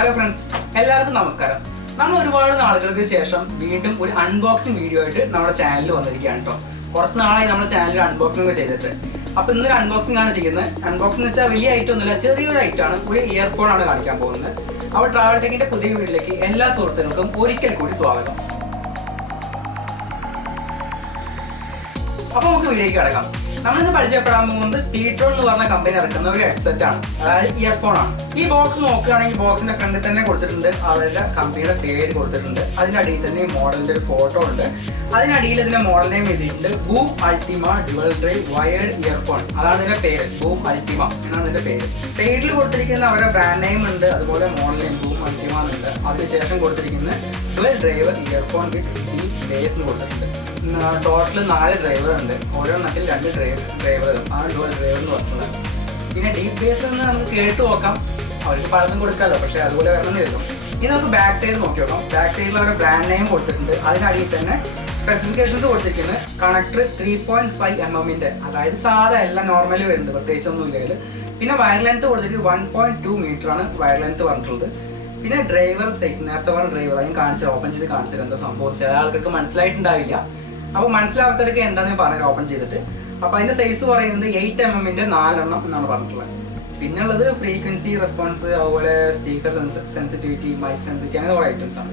Hello friends, എല്ലാവർക്കും നമസ്കാരം. നമ്മൾ ഒരുപാട് നാളുകൾക്ക് ശേഷം വീണ്ടും ഒരു അൺബോക്സിംഗ് വീഡിയോ ആയിട്ട് നമ്മുടെ ചാനലിൽ വന്നിരിക്കുകയാണ് കേട്ടോ. കുറച്ച് നാളായി നമ്മുടെ ചാനലിൽ അൺബോക്സിംഗ് ഒക്കെ ചെയ്തിട്ട്. അപ്പോൾ ഇന്നൊരു അൺബോക്സിംഗ് ആണ് ചെയ്യുന്നത്. അൺബോക്സിംഗ് എന്ന് വെച്ചാൽ വലിയ ഐറ്റം ഒന്നുമില്ല, ചെറിയൊരു ഐറ്റമാണ്. ഒരു ഇയർഫോൺ ആണ് കാണിക്കാൻ പോകുന്നത്. അപ്പോൾ ട്രാവൽടെക്കിന്റെ പുതിയ വീഡിയോയിലേക്ക് എല്ലാ സുഹൃത്തുക്കൾക്കും ഒരിക്കൽ കൂടി സ്വാഗതം. അപ്പോൾ നമുക്ക് വീഡിയോയ്ക്ക് കിടക്കാം. നമ്മളിന്ന് പരിചയപ്പെടാൻ പോകുന്നത് ptron എന്ന് പറഞ്ഞ കമ്പനി ഇറക്കുന്ന ഒരു ഹെഡ്സെറ്റ് ആണ്, അതായത് ഇയർഫോൺ ആണ്. ഈ ബോക്സ് നോക്കുകയാണെങ്കിൽ ബോക്സിന്റെ ഫ്രണ്ടിൽ തന്നെ കൊടുത്തിട്ടുണ്ട് അവരുടെ കമ്പനിയുടെ പേര് കൊടുത്തിട്ടുണ്ട്. അതിന്റെ അടിയിൽ തന്നെ മോഡലിന്റെ ഒരു ഫോട്ടോ ഉണ്ട്. അതിനടിയിൽ ഇതിന്റെ മോഡൽ നെയിം എഴുതിയിട്ടുണ്ട് boom Altima dual drive wired earphone. അതാണ് ഇതിന്റെ പേര്, ബൂം അൾട്ടിമ എന്നാണ് ഇതിന്റെ പേര്. സൈഡിൽ കൊടുത്തിരിക്കുന്ന അവരുടെ ബ്രാൻഡ് നെയിം ഉണ്ട്, അതുപോലെ മോഡൽ നെയിം ബൂം അൾട്ടിമ എന്നുണ്ട്. അതിനുശേഷം കൊടുത്തിരിക്കുന്ന ഡ്യുവൽ ഡ്രൈവർ ഇയർഫോൺ വിത്ത് ഡീപ് ബേസ് എന്ന് കൊടുത്തിട്ടുണ്ട്. ടോട്ടൽ 4 ഡ്രൈവർ ഉണ്ട്, ഓരോന്നെങ്കിൽ 2 ഡ്രൈവറും ആ ഡുവൽ ഡ്രൈവർ എന്ന് പറഞ്ഞത്. പിന്നെ ഡീപ് ബേസ് എന്ന് നമുക്ക് കേട്ട് നോക്കാം, അവർക്ക് പലതും കൊടുക്കാമല്ലോ, പക്ഷേ അതുപോലെ വരണമെന്ന് കരുതും. ഇനി നമുക്ക് ബാക്ക് സൈഡ് നോക്കി നോക്കാം. ബാക്ക് സൈഡിൽ അവരുടെ ബ്രാൻഡ് നെയിം കൊടുത്തിട്ടുണ്ട്. അതിനടിയിൽ തന്നെ സ്പെസിഫിക്കേഷൻസ് കൊടുത്തിരിക്കുന്നത് കണക്ടർ 3.5 mm, അതായത് സാധാ എല്ലാം നോർമലി വരുന്നുണ്ട്, പ്രത്യേകിച്ചൊന്നും ഇല്ലെങ്കിൽ. പിന്നെ വയർ ലെങ്ത് കൊടുത്തിട്ട് 1.2 മീറ്റർ ആണ് വയർ ലെങ്ത് പറഞ്ഞിട്ടുള്ളത്. പിന്നെ ഡ്രൈവർ സൈസ്, നേരത്തെ പറഞ്ഞ ഡ്രൈവർ അതിന് കാണിച്ചത് ഓപ്പൺ ചെയ്ത് കാണിച്ചത് എന്താ സംഭവം ചില ആൾക്കാർക്ക് മനസ്സിലായിട്ടുണ്ടാവില്ല. അപ്പോൾ മനസ്സിലാവാത്തവർക്ക് എന്താണെന്ന് പറഞ്ഞത് ഓപ്പൺ ചെയ്തിട്ട്. അപ്പോൾ അതിൻ്റെ സൈസ് പറയുന്നത് 8 mm 4 എന്നാണ് പറഞ്ഞിട്ടുള്ളത്. പിന്നുള്ളത് ഫ്രീക്വൻസി റെസ്പോൺസ്, അതുപോലെ സ്പീക്കർ സെൻസിറ്റിവിറ്റി, മൈക്ക് സെൻസിറ്റിവിറ്റി, അങ്ങനെ കുറേ ഐറ്റംസ് ആണ്.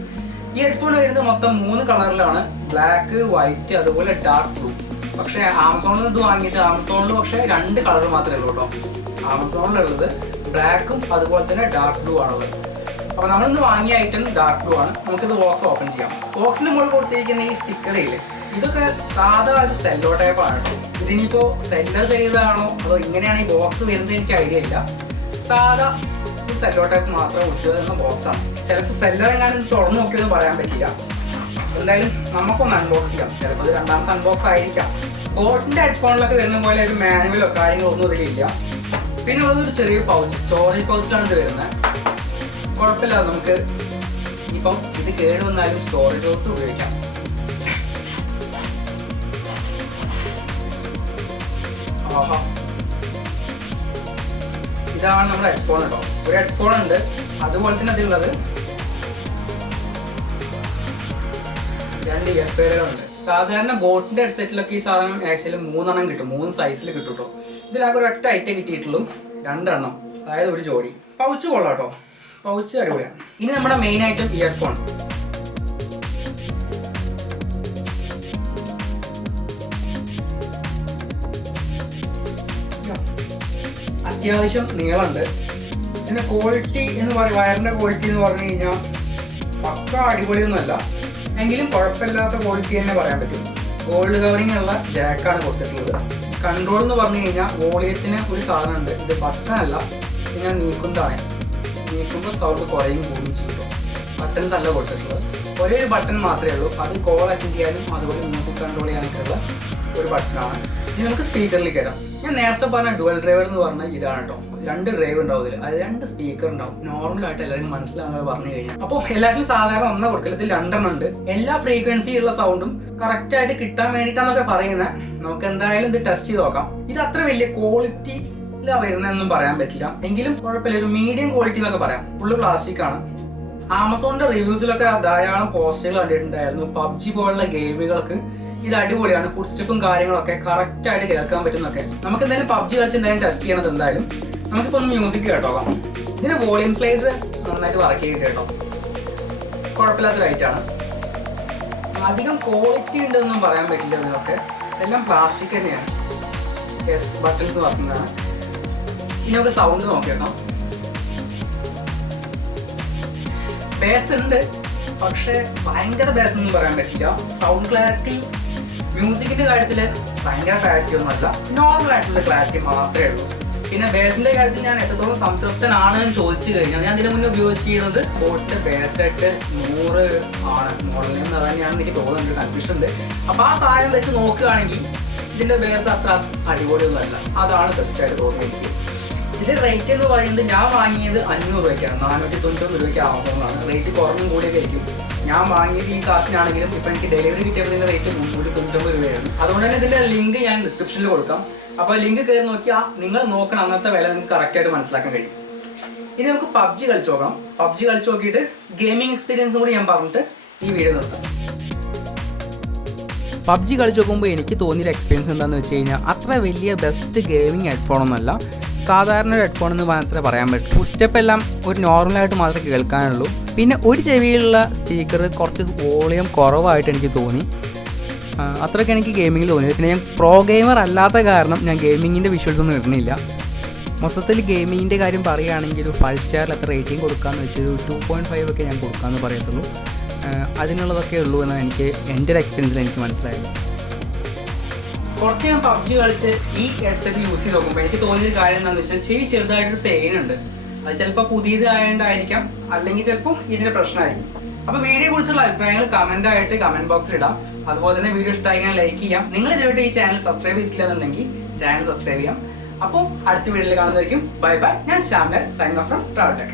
ഈ ഹെഡ്ഫോൺ വരുന്നത് മൊത്തം 3 കളറിലാണ്, ബ്ലാക്ക്, വൈറ്റ്, അതുപോലെ ഡാർക്ക് ബ്ലൂ. പക്ഷേ ആമസോണിൽ നിന്ന് ഇത് വാങ്ങിയിട്ട് ആമസോണിൽ പക്ഷേ 2 കളർ മാത്രമേ ഉള്ളൂ കേട്ടോ. ആമസോണിലുള്ളത് ബ്ലാക്കും അതുപോലെ തന്നെ ഡാർക്ക് ബ്ലൂ ആണുള്ളത്. അപ്പോൾ നമ്മളിന്ന് വാങ്ങിയ ഐറ്റം ഡാർക്ക് ബ്ലൂ ആണ്. നമുക്കിത് ബോക്സ് ഓപ്പൺ ചെയ്യാം. ബോക്സിന് മുകളിൽ കൊടുത്തിരിക്കുന്ന ഈ സ്റ്റിക്കറില്ലേ, ഇതൊക്കെ സാധാ ഒരു സെല്ലോ ടൈപ്പാണ് കേട്ടോ. ഇതിനിപ്പോൾ സെല്ലർ ചെയ്തതാണോ അതോ ഇങ്ങനെയാണ് ഈ ബോക്സ് വരുന്നത് എനിക്ക് ഐഡിയ ഇല്ല. സാധാ ഈ സെല്ലോ ടൈപ്പ് മാത്രം ഉച്ചതെന്ന ബോക്സാണ്. ചിലപ്പോൾ സെല്ലർ എങ്ങാനും തുറന്നു നോക്കിയൊന്നും പറയാൻ പറ്റില്ല. എന്തായാലും നമുക്കൊന്ന് അൺബോക്സ് ചെയ്യാം. ചിലപ്പോൾ ഇത് രണ്ടാമത്തെ അൺബോക്സ് ആയിരിക്കാം. ബോട്ടിൻ്റെ ഹെഡ്ഫോണിലൊക്കെ വരുന്ന പോലെ ഒരു മാനുവലോ കാര്യങ്ങളോ ഒന്നും ഇതിലില്ല. പിന്നെ അതൊരു ചെറിയ പൗച്ച്, സ്റ്റോറേജ് പൗച്ചിലാണ് ഇത് വരുന്നത്. കുഴപ്പമില്ല, നമുക്ക് ഇപ്പം ഇത് കേട് വന്നാലും സ്റ്റോറേജ് ബോക്സ് ഉപയോഗിക്കാം. ഇതാണ് നമ്മുടെ ഹെഡ്ഫോൺ കേട്ടോ. ഒരു ഹെഡ്ഫോൺ ഉണ്ട്, അതുപോലെ തന്നെ അതിലുള്ളത് 2 ഇയർഫെയറുകളുണ്ട്. സാധാരണ ബോട്ടിന്റെ ഹെഡ്സെറ്റിലൊക്കെ ഈ സാധനം ആക്ച്വലി 3 കിട്ടും, 3 സൈസിൽ കിട്ടും കേട്ടോ. ഇതിലാകെ ഒരു ഒറ്റ ഐറ്റേ കിട്ടിയിട്ടുള്ളൂ, 2 അതായത് ഒരു ജോഡി. പൗച്ച് കൊള്ളാം കേട്ടോ, പൗച്ച് അടിപൊളിയാണ്. ഇനി നമ്മുടെ മെയിൻ ഐറ്റം ഇയർഫോൺ. അത്യാവശ്യം നീളമുണ്ട്. ഇതിന്റെ ക്വാളിറ്റി എന്ന് പറയുന്നത്, വയറിന്റെ ക്വാളിറ്റി എന്ന് പറഞ്ഞു കഴിഞ്ഞാൽ പക്ക അടിപൊളിയൊന്നുമല്ല, എങ്കിലും കുഴപ്പമില്ലാത്ത ക്വാളിറ്റി തന്നെ പറയാൻ പറ്റും. ഗോൾഡ് കവറിംഗ് ഉള്ള ജാക്കാണ് കൊടുത്തിട്ടുള്ളത്. കൺട്രോൾ എന്ന് പറഞ്ഞു കഴിഞ്ഞാൽ വോളിയത്തിന് ഒരു സാധനമുണ്ട്, ഇത് ബട്ടണല്ല, പിന്നെ നീക്കുന്നതാണ്. നീക്കുമ്പോൾ സൗണ്ട് കുറയും കൂടുകയും ചെയ്യും. ബട്ടൺ തന്നെ കൊടുത്തിട്ടുള്ളത് ഒരേ ഒരു ബട്ടൺ മാത്രമേ ഉള്ളൂ, അത് കോൾ അറ്റൻഡ് ചെയ്യാനും അതുപോലെ മ്യൂസിക് കൺട്രോൾ ചെയ്യാനൊക്കെയുള്ള ഒരു ബട്ടണാണ്. ഇനി നമുക്ക് സ്പീക്കറിലേക്ക് വരാം. ഞാൻ നേരത്തെ പറഞ്ഞ ഡുവൽ ഡ്രൈവർ എന്ന് പറഞ്ഞാൽ ഇതാണ് കേട്ടോ. 2 ഡ്രൈവ് ഉണ്ടാവും ഇതിൽ, അത് 2 സ്പീക്കർ ഉണ്ടാവും. നോർമലായിട്ട് എല്ലാവരും മനസ്സിലാവുന്നത് പറഞ്ഞു കഴിഞ്ഞാൽ. അപ്പോൾ എല്ലാത്തിലും സാധാരണ 1 കൊടുക്കൽ, ഇതിൽ 2 ഉണ്ട്. എല്ലാ ഫ്രീക്വൻസിയുള്ള സൗണ്ടും കറക്റ്റ് ആയിട്ട് കിട്ടാൻ വേണ്ടിയിട്ടാന്നൊക്കെ പറയുന്നത്. നമുക്ക് എന്തായാലും ഇത് ടെസ്റ്റ് ചെയ്ത് നോക്കാം. ഇത് അത്ര വലിയ ക്വാളിറ്റി വരുന്നതെന്നും പറയാൻ പറ്റില്ല, എങ്കിലും കുഴപ്പമില്ല, ഒരു മീഡിയം ക്വാളിറ്റി എന്നൊക്കെ പറയാം. ഫുള്ള് പ്ലാസ്റ്റിക് ആണ്. ആമസോണിന്റെ റിവ്യൂസിലൊക്കെ ധാരാളം പോസ്റ്റുകൾ കണ്ടിട്ടുണ്ടായിരുന്നു. PUBG പോലുള്ള ഗെയിമുകൾക്ക് ഇത് അടിപൊളിയാണ്, ഫുഡ് സ്റ്റെപ്പും കാര്യങ്ങളൊക്കെ കറക്റ്റ് ആയിട്ട് കേൾക്കാൻ പറ്റുന്നൊക്കെ. നമുക്ക് എന്തായാലും PUBG കളിച്ച് എന്തായാലും ടെസ്റ്റ് ചെയ്യണത്. എന്തായാലും നമുക്കിപ്പോൾ ഒന്ന് മ്യൂസിക് കേട്ടോക്കാം. ഇതിന് വോളിയം സ്ലൈഡ് നന്നായിട്ട് വർക്ക് ചെയ്തിട്ട് കേട്ടോ, കുഴപ്പമില്ലാത്ത ലൈറ്റാണ്. അധികം ക്വാളിറ്റി ഉണ്ടെന്നൊന്നും പറയാൻ പറ്റില്ല. ഇതിനൊക്കെ എല്ലാം പ്ലാസ്റ്റിക് തന്നെയാണ്. യെസ്, ബട്ടൺസ് വർക്കുന്നതാണ്. ഇനി നമുക്ക് സൗണ്ട് നോക്കിയേക്കാം. ബേസ് ഉണ്ട്, പക്ഷേ ഭയങ്കര ബേസ് ഒന്നും പറയാൻ പറ്റില്ല. സൗണ്ട് ക്ലാരിറ്റി മ്യൂസിക്കിന്റെ കാര്യത്തിൽ ഭയങ്കര ക്ലാരിറ്റി ഒന്നുമല്ല, നോർമൽ ആയിട്ടുള്ള ക്ലാരിറ്റി മാത്രമേ ഉള്ളൂ. പിന്നെ ബേസിന്റെ കാര്യത്തിൽ ഞാൻ എത്രത്തോളം സംതൃപ്തനാണെന്ന് ചോദിച്ചു കഴിഞ്ഞാൽ, ഞാൻ ഇതിനു മുന്നേ ഉപയോഗിച്ചിരുന്നത് ബോട്ടിന്റെ ബേസ് സെറ്റ് 100 ആണ് മോഡലിൽ നിന്ന്. തന്നെയാണെന്ന് എനിക്ക് തോന്നുന്നുണ്ട്, കൺഫ്യൂഷൻ ഉണ്ട്. അപ്പോൾ ആ സാധനം വെച്ച് നോക്കുകയാണെങ്കിൽ ഇതിന്റെ ബേസ് അത്ര അടിപൊളിയൊന്നുമല്ല, അതാണ് ബെസ്റ്റ് ആയിട്ട് തോന്നുന്നത് എനിക്ക്. ഇത് റേറ്റ് എന്ന് പറയുന്നത് ഞാൻ വാങ്ങിയത് 500 രൂപയ്ക്കാണ്, 499 രൂപയ്ക്ക് ആമസോണിലാണ്. റേറ്റ് കുറഞ്ഞും കൂടിയൊക്കെ ആയിരിക്കും. ഞാൻ വാങ്ങിയത് ഈ കാശിനാണെങ്കിലും ഇപ്പം എനിക്ക് ഡെലിവറി കിട്ടിയതിൻ്റെ റേറ്റ് 399 രൂപയായിരുന്നു. അതുകൊണ്ട് തന്നെ ഇതിൻ്റെ ലിങ്ക് ഞാൻ ഡിസ്ക്രിപ്ഷനിൽ കൊടുക്കാം. അപ്പോൾ ലിങ്ക് കയറി നോക്കിയാൽ നിങ്ങൾ നോക്കണം, അങ്ങനത്തെ വില നിങ്ങൾക്ക് കറക്റ്റായിട്ട് മനസ്സിലാക്കാൻ കഴിയും. ഇനി നമുക്ക് പബ്ജി കളിച്ച് നോക്കാം. പബ്ജി കളിച്ച് നോക്കിയിട്ട് ഗെയിമിംഗ് എക്സ്പീരിയൻസും കൂടി ഞാൻ പറഞ്ഞിട്ട് ഈ വീഡിയോ നിർത്താം. പബ്ജി കളിച്ച് നോക്കുമ്പോൾ എനിക്ക് തോന്നിയ എക്സ്പീരിയൻസ് എന്താണെന്ന് വെച്ച് കഴിഞ്ഞാൽ അത്ര വലിയ ബെസ്റ്റ് ഗെയിമിംഗ് ഹെഡ്ഫോണൊന്നുമല്ല. സാധാരണ ഒരു ഹെഡ്ഫോൺ എന്ന് മാത്രമേ പറയാൻ പറ്റൂ. ഫുൾ സ്റ്റെപ്പ് എല്ലാം ഒരു നോർമലായിട്ട് മാത്രമേ കേൾക്കാനുള്ളൂ. പിന്നെ ഒരു ചെവിയിലുള്ള സ്പീക്കർ കുറച്ച് വോളിയം കുറവായിട്ട് എനിക്ക് തോന്നി. അത്രയ്ക്ക് എനിക്ക് ഗെയിമിങ്ങിൽ തോന്നി. പിന്നെ ഞാൻ പ്രോ ഗെയിമർ അല്ലാത്ത കാരണം ഞാൻ ഗെയിമിങ്ങിൻ്റെ വിഷ്വൽസ് ഒന്നും ഇടുന്നില്ല. മൊത്തത്തിൽ ഗെയിമിങ്ങിൻ്റെ കാര്യം പറയുകയാണെങ്കിൽ ഒരു 5 സ്റ്റാറിൽ എത്ര റേറ്റിംഗ് കൊടുക്കാമെന്ന് വെച്ചൊരു 2.5 ഒക്കെ ഞാൻ കൊടുക്കാമെന്ന് പറയത്തുള്ളൂ. അതിനുള്ളതൊക്കെ ഉള്ളൂ എന്ന് എൻ്റെ ഒരു എക്സ്പീരിയൻസിൽ എനിക്ക് മനസ്സിലായത്. കുറച്ച് ഞാൻ പബ്ജി കളിച്ച് ഈ ഹെഡ്സെറ്റ് യൂസ് ചെയ്ത് നോക്കുമ്പോൾ എനിക്ക് തോന്നിയൊരു കാര്യം എന്താണെന്ന് വെച്ചാൽ ചെവി ചെറുതായിട്ടൊരു പെയിൻ ഉണ്ട്. അത് ചിലപ്പോൾ പുതിയതായതുകൊണ്ടായിരിക്കാം, അല്ലെങ്കിൽ ചിലപ്പോൾ ഇതിൻ്റെ പ്രശ്നമായിരിക്കും. അപ്പോൾ വീഡിയോയെ കുറിച്ചുള്ള അഭിപ്രായങ്ങൾ കമൻറ്റായിട്ട് കമൻറ്റ് ബോക്സിൽ ഇടാം. അതുപോലെ തന്നെ വീഡിയോ ഇഷ്ടമായി ലൈക്ക് ചെയ്യാം. നിങ്ങൾ ഇതുവരെ ഈ ചാനൽ സബ്സ്ക്രൈബ് ചെയ്തിട്ടില്ല എന്നുണ്ടെങ്കിൽ ചാനൽ സബ്സ്ക്രൈബ് ചെയ്യാം. അപ്പോൾ അടുത്ത വീഡിയോയിൽ കാണുന്നതായിരിക്കും. Bye bye. ഞാൻ Shyam signing off from TraveloTech.